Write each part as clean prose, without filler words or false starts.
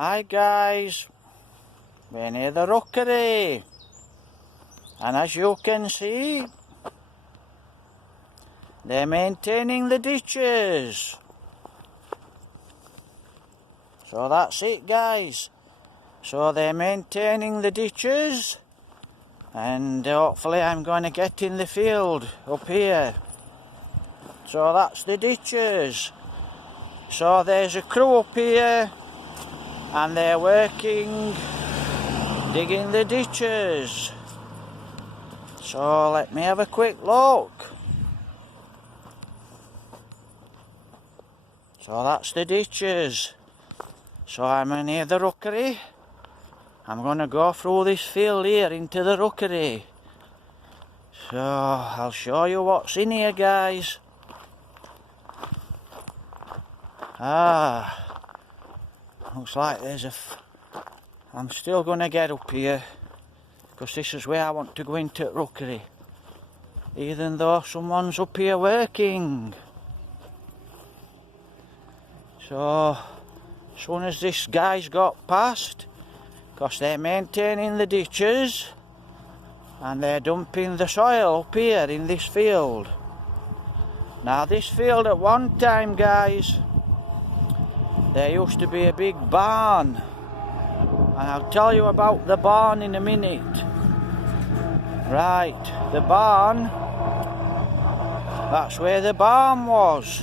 Hi guys, we're near the Rookery, and as you can see, they're maintaining the ditches. So that's it guys, so they're maintaining the ditches, and hopefully I'm going to get in the field up here. So that's the ditches. So there's a crew up here and they're working, digging the ditches. So let me have a quick look. So that's the ditches. So I'm near the Rookery. I'm going to go through this field here into the Rookery. So I'll show you what's in here guys. Looks like there's I'm still going to get up here, because this is where I want to go into Rookery, even though someone's up here working. So as soon as this guy's got past, because they're maintaining the ditches and they're dumping the soil up here in this field. Now this field at one time guys, there used to be a big barn, and I'll tell you about the barn in a minute. Right, the barn, that's where the barn was.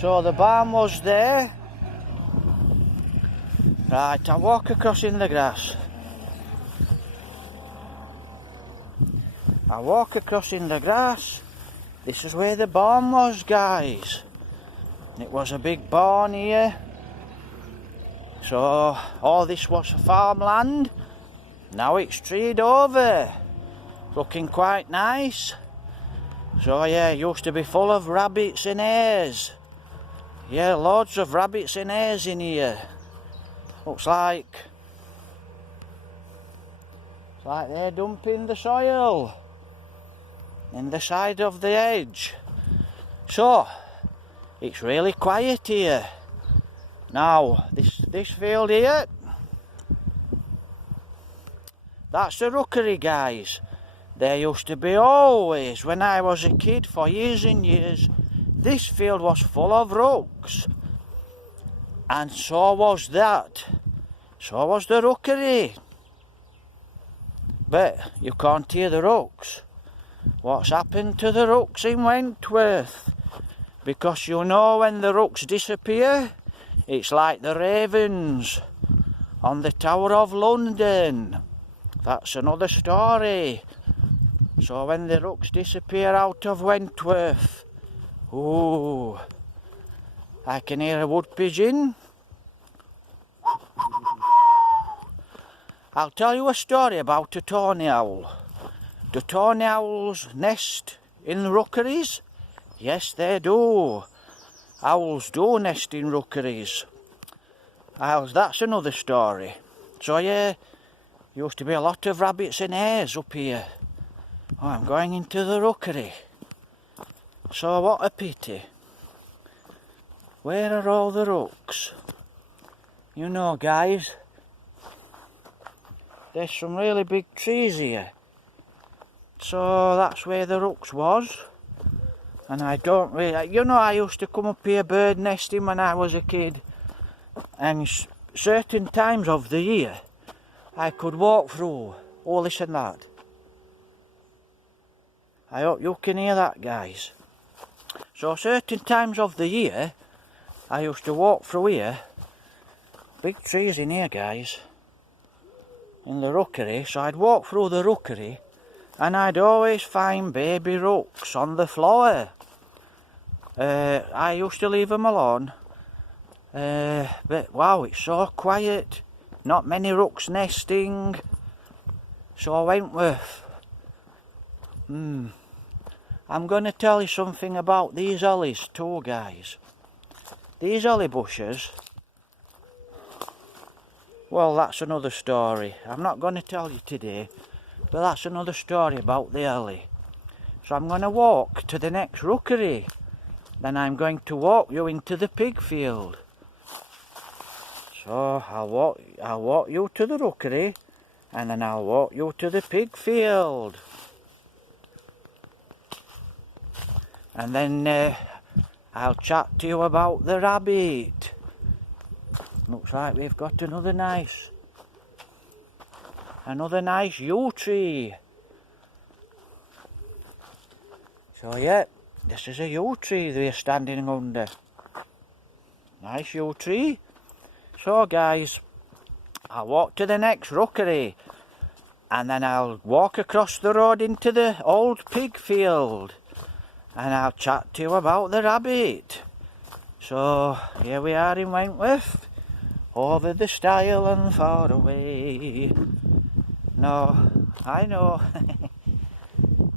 So the barn was there. Right, I walk across in the grass. I walk across in the grass. This is where the barn was guys. It was a big barn here. So all this was farmland. Now it's treed over, looking quite nice. So yeah, it used to be full of rabbits and hares. Yeah, loads of rabbits and hares in here. Looks like they're dumping the soil in the side of the edge. So it's really quiet here. Now, this field here, that's the Rookery guys. There used to be always, when I was a kid for years and years, this field was full of rooks. And so was that. So was the Rookery. But you can't hear the rooks. What's happened to the rooks in Wentworth? Because you know, when the rooks disappear, it's like the ravens on the Tower of London. That's another story. So when the rooks disappear out of Wentworth, ooh, I can hear a wood pigeon. I'll tell you a story about a tawny owl. Do tawny owls nest in rookeries? Yes, they do. Owls do nest in rookeries. Owls, that's another story. So yeah, used to be a lot of rabbits and hares up here. Oh, I'm going into the Rookery. So what a pity. Where are all the rooks? You know guys, there's some really big trees here. So that's where the rooks was. And I don't really, you know, I used to come up here bird nesting when I was a kid, and certain times of the year I could walk through, oh listen that. I hope you can hear that guys. So certain times of the year I used to walk through here, big trees in here guys, in the Rookery. So I'd walk through the Rookery and I'd always find baby rooks on the floor. I used to leave them alone, but wow, it's so quiet, not many rooks nesting. So Wentworth, I'm going to tell you something about these hollies too guys. These holly bushes, well that's another story. I'm not going to tell you today, but that's another story about the holly. So I'm going to walk to the next Rookery. Then I'm going to walk you into the pig field. So I'll walk you to the rookery, and then I'll walk you to the pig field. And then I'll chat to you about the rabbit. Looks like we've got another nice yew tree. So yeah, this is a yew tree we're standing under. Nice yew tree. So guys, I'll walk to the next rookery, and then I'll walk across the road into the old pig field, and I'll chat to you about the rabbit. So here we are in Wentworth, over the stile and far away. No, I know,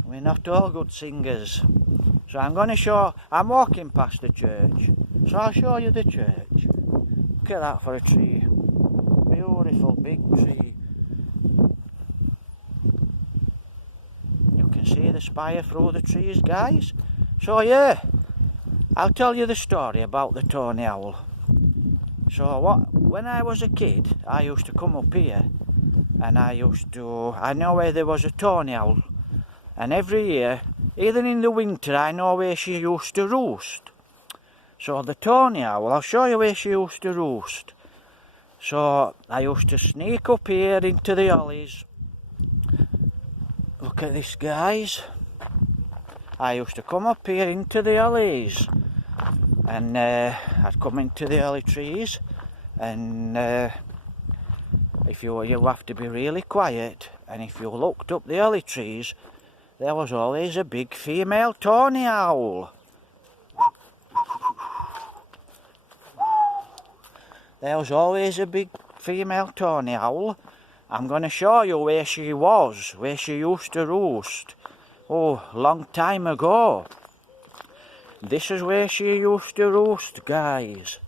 we're not all good singers. So I'm walking past the church, so I'll show you the church. Look at that for a tree. Beautiful big tree. You can see the spire through the trees, guys. So yeah, I'll tell you the story about the tawny owl. So when I was a kid, I used to come up here, and I know where there was a tawny owl, and every year, even in the winter, I know where she used to roost. So the tawny owl, I'll show you where she used to roost. So I used to sneak up here into the hollies. Look at this, guys. I used to come up here into the hollies, and I'd come into the holly trees, and if you have to be really quiet, and if you looked up the holly trees, there was always a big female tawny owl. There was always a big female tawny owl. I'm going to show you where she used to roost. Oh, long time ago. This is where she used to roost, guys.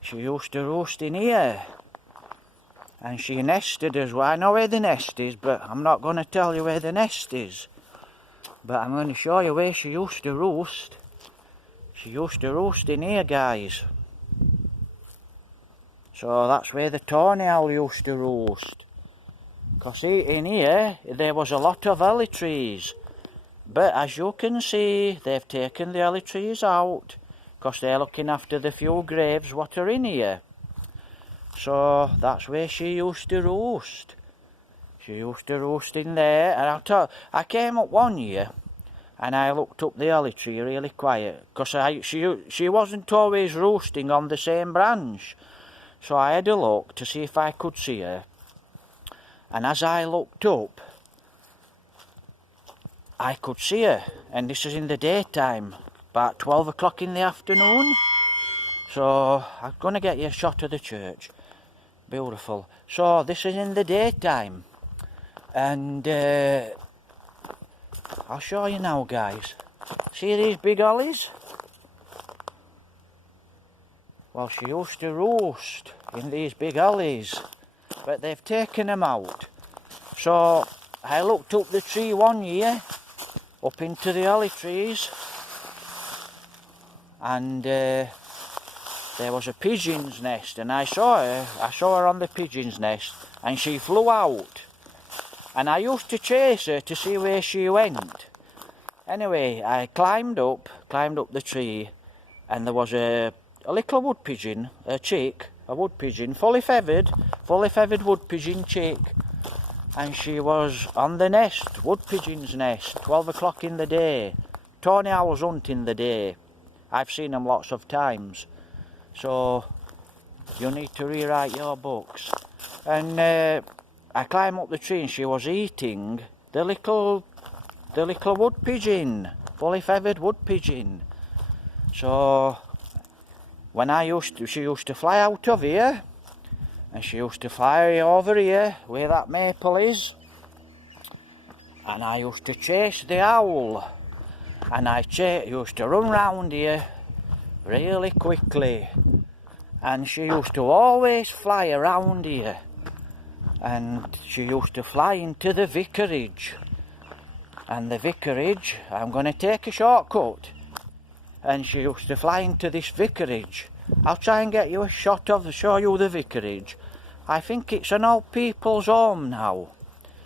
She used to roost in here. And she nested as well. I know where the nest is, but I'm not going to tell you where the nest is. But I'm going to show you where she used to roost. She used to roost in here, guys. So that's where the tawny owl used to roost. Because in here, there was a lot of holly trees. But as you can see, they've taken the holly trees out, because they're looking after the few graves what are in here. So that's where she used to roost. She used to roost in there. And I came up one year, and I looked up the holly tree really quiet, because she wasn't always roosting on the same branch. So I had a look to see if I could see her. And as I looked up, I could see her. And this is in the daytime, about 12 o'clock in the afternoon. So I'm going to get you a shot of the church. Beautiful. So this is in the daytime. And I'll show you now, guys. See these big hollies? Well, she used to roost in these big hollies, but they've taken them out. So I looked up the tree one year, up into the holly trees, and there was a pigeon's nest, and I saw her on the pigeon's nest, and she flew out. And I used to chase her to see where she went. Anyway, I climbed up the tree, and there was a little wood pigeon, a chick, a wood pigeon, fully feathered wood pigeon chick. And she was on the nest, wood pigeon's nest, 12 o'clock in the day. Tawny owls hunt in the day. I've seen them lots of times. So you need to rewrite your books. And I climbed up the tree, and she was eating the little wood pigeon, fully feathered wood pigeon. So when she used to fly out of here, and she used to fly over here where that maple is, and I used to chase the owl, and I used to run round here really quickly, and she used to always fly around here, and she used to fly into the vicarage, and the vicarage, I'm going to take a shortcut, and she used to fly into this vicarage, I'll try and get you a shot of, show you the vicarage. I think it's an old people's home now.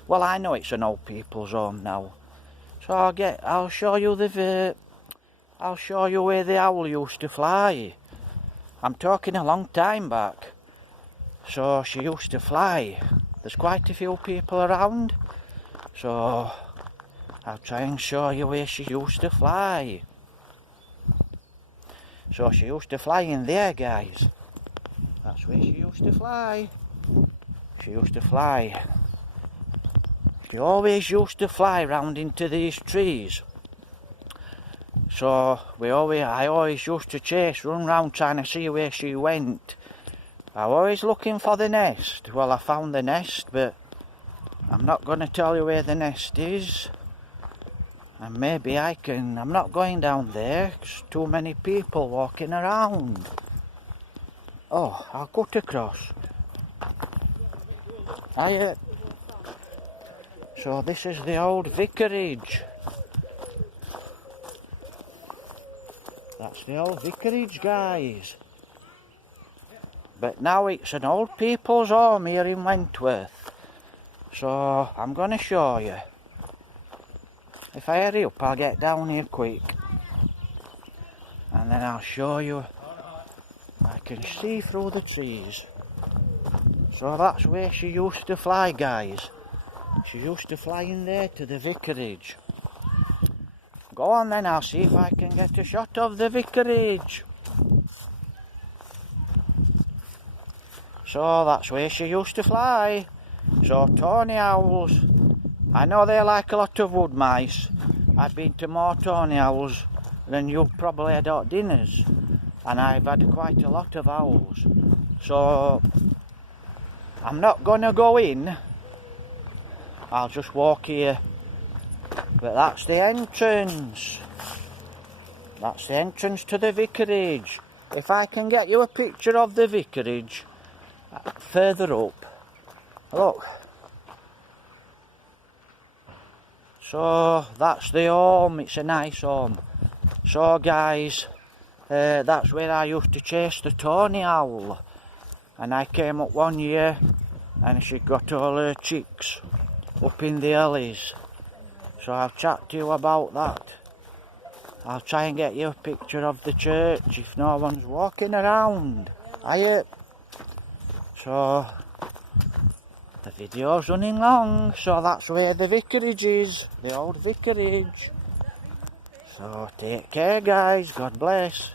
Well, I know it's an old people's home now. So I'll show you I'll show you where the owl used to fly. I'm talking a long time back. So she used to fly. There's quite a few people around. So I'll try and show you where she used to fly. So she used to fly in there, guys. That's where she used to fly. She used to fly. She always used to fly round into these trees. So I always used to run round trying to see where she went. I was always looking for the nest. Well, I found the nest, but I'm not going to tell you where the nest is. And maybe I'm not going down there. There's too many people walking around. Oh, I'll cut across. So this is the old vicarage. That's the old vicarage, guys. But now it's an old people's home here in Wentworth. So I'm going to show you. If I hurry up, I'll get down here quick. And then I'll show you. I can see through the trees. So that's where she used to fly, guys. She used to fly in there to the vicarage. Go on then, I'll see if I can get a shot of the vicarage. So that's where she used to fly. So tawny owls, I know they like a lot of wood mice. I've been to more tawny owls than you've probably had at dinners. And I've had quite a lot of owls. So I'm not going to go in. I'll just walk here. But that's the entrance. That's the entrance to the vicarage. If I can get you a picture of the vicarage further up. Look. So that's the home. It's a nice home. So guys, that's where I used to chase the tawny owl. And I came up one year and she got all her chicks up in the alleys. So I'll chat to you about that. I'll try and get you a picture of the church if no one's walking around. So the video's running long, so that's where the vicarage is, the old vicarage. So take care, guys, God bless.